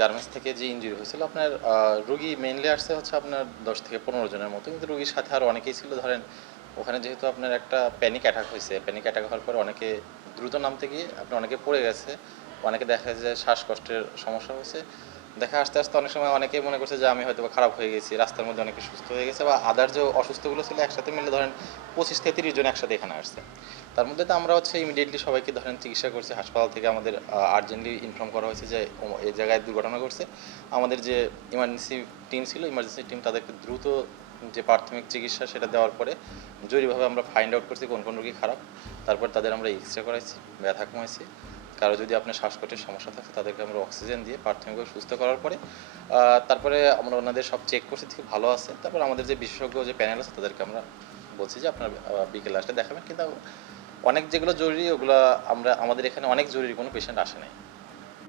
Garments থেকে যে injury হয়েছিল, আপনার রুগী মেনলি আসছে হচ্ছে আপনার দশ থেকে পনেরো জনের মতো, কিন্তু রুগীর সাথে আরও অনেকেই ছিল। ধরেন, ওখানে যেহেতু আপনার একটা প্যানিক অ্যাটাক হয়েছে প্যানিক অ্যাটাক হওয়ার পর অনেকে দ্রুত নামতে গিয়ে, আপনার অনেকে পড়ে গেছে, অনেকে দেখা যায় শ্বাসকষ্টের সমস্যা হয়েছে। দেখা আস্তে আস্তে অনেক সময় অনেকেই মনে করছে যে আমি হয়তো খারাপ হয়ে গেছি, রাস্তার মধ্যে অনেকে সুস্থ হয়ে গেছে বা আদার যে অসুস্থগুলো ছিল একসাথে মিলে ধরেন পঁচিশ থেকে তিরিশ জন একসাথে এখানে আসছে। তার মধ্যে তো আমরা হচ্ছে ইমিডিয়েটলি সবাইকে ধরেন চিকিৎসা করছি, হাসপাতাল থেকে আমাদের আর্জেন্টলি ইনফর্ম করা হয়েছে যে এই জায়গায় দুর্ঘটনা ঘটছে। আমাদের যে ইমার্জেন্সি টিম ছিল ইমার্জেন্সি টিম তাদেরকে দ্রুত যে প্রাথমিক চিকিৎসা সেটা দেওয়ার পরে জরুরিভাবে আমরা ফাইন্ড আউট করছি কোন কোন রোগী খারাপ। তারপর তাদের আমরা এক্স রে করাইছি, ব্যথা কমাইছি। কারও যদি আপনার শ্বাসকষ্টের সমস্যা থাকে, তাদেরকে আমরা অক্সিজেন দিয়ে প্রাথমিকভাবে সুস্থ করার পরে তারপরে আমরা ওনাদের সব চেক করছি থেকে ভালো আছে। তারপর আমাদের যে বিশেষজ্ঞ যে প্যানেল আছে, তাদেরকে আমরা বলছি যে আপনার বিকেল আসলে দেখাবেন। কিন্তু অনেক যেগুলো জরুরি, ওগুলো আমরা, আমাদের এখানে অনেক জরুরি কোনো পেশেন্ট আসে নাই।